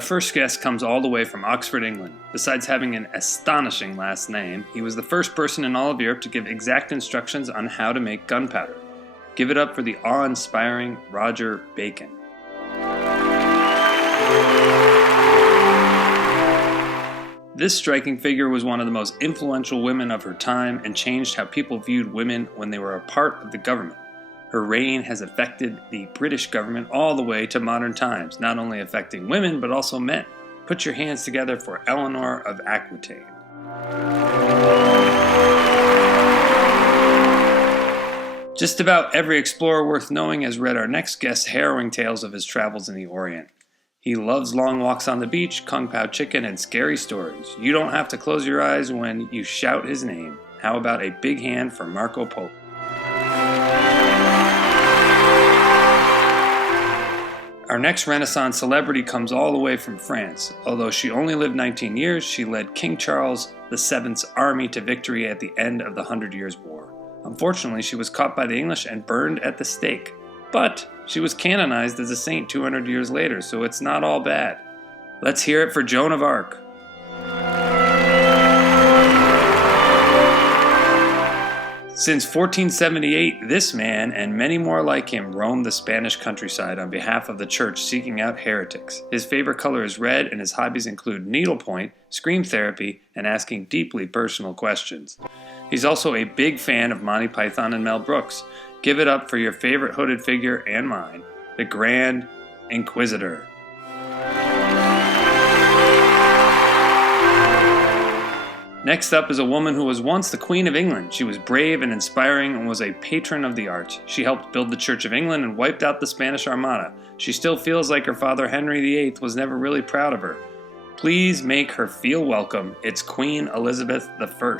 Our first guest comes all the way from Oxford, England. Besides having an astonishing last name, he was the first person in all of Europe to give exact instructions on how to make gunpowder. Give it up for the awe-inspiring Roger Bacon. This striking figure was one of the most influential women of her time and changed how people viewed women when they were a part of the government. Her reign has affected the British government all the way to modern times, not only affecting women but also men. Put your hands together for Eleanor of Aquitaine. Just about every explorer worth knowing has read our next guest's harrowing tales of his travels in the Orient. He loves long walks on the beach, kung pao chicken, and scary stories. You don't have to close your eyes when you shout his name. How about a big hand for Marco Polo? Our next Renaissance celebrity comes all the way from France. Although she only lived 19 years, she led King Charles VII's army to victory at the end of the 100 Years' War. Unfortunately, she was caught by the English and burned at the stake. But she was canonized as a saint 200 years later, so it's not all bad. Let's hear it for Joan of Arc. Since 1478, this man and many more like him roamed the Spanish countryside on behalf of the church seeking out heretics. His favorite color is red, and his hobbies include needlepoint, scream therapy, and asking deeply personal questions. He's also a big fan of Monty Python and Mel Brooks. Give it up for your favorite hooded figure and mine, the Grand Inquisitor. Next up is a woman who was once the Queen of England. She was brave and inspiring and was a patron of the arts. She helped build the Church of England and wiped out the Spanish Armada. She still feels like her father Henry VIII was never really proud of her. Please make her feel welcome. It's Queen Elizabeth I.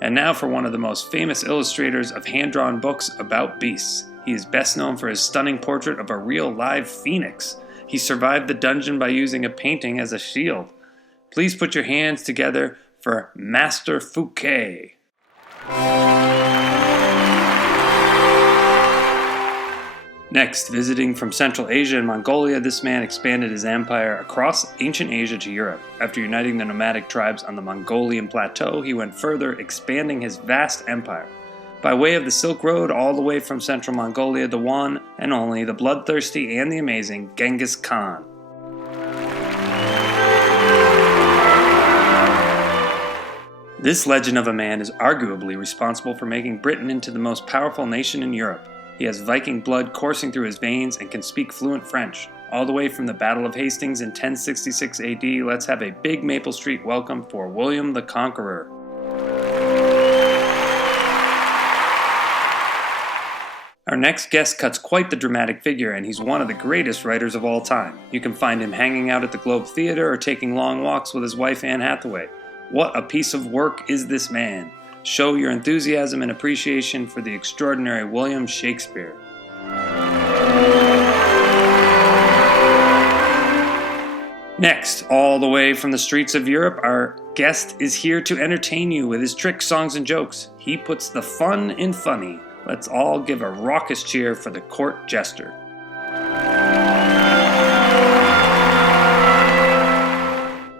And now for one of the most famous illustrators of hand-drawn books about beasts. He is best known for his stunning portrait of a real live phoenix. He survived the dungeon by using a painting as a shield. Please put your hands together for Master Fouquet. Next, visiting from Central Asia and Mongolia, this man expanded his empire across ancient Asia to Europe. After uniting the nomadic tribes on the Mongolian plateau, he went further, expanding his vast empire. By way of the Silk Road, all the way from central Mongolia, the one and only, the bloodthirsty and the amazing Genghis Khan. This legend of a man is arguably responsible for making Britain into the most powerful nation in Europe. He has Viking blood coursing through his veins and can speak fluent French. All the way from the Battle of Hastings in 1066 AD, let's have a big Maple Street welcome for William the Conqueror. Our next guest cuts quite the dramatic figure, and he's one of the greatest writers of all time. You can find him hanging out at the Globe Theatre or taking long walks with his wife Anne Hathaway. What a piece of work is this man! Show your enthusiasm and appreciation for the extraordinary William Shakespeare. Next, all the way from the streets of Europe, our guest is here to entertain you with his tricks, songs, and jokes. He puts the fun in funny. Let's all give a raucous cheer for the court jester.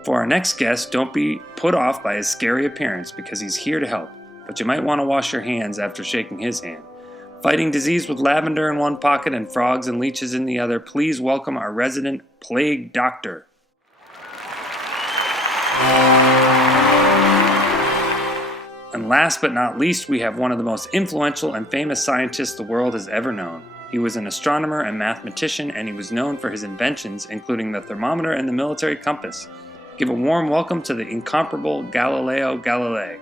For our next guest, don't be put off by his scary appearance because he's here to help, but you might want to wash your hands after shaking his hand. Fighting disease with lavender in one pocket and frogs and leeches in the other, please welcome our resident plague doctor. And last but not least, we have one of the most influential and famous scientists the world has ever known. He was an astronomer and mathematician, and he was known for his inventions, including the thermometer and the military compass. Give a warm welcome to the incomparable Galileo Galilei.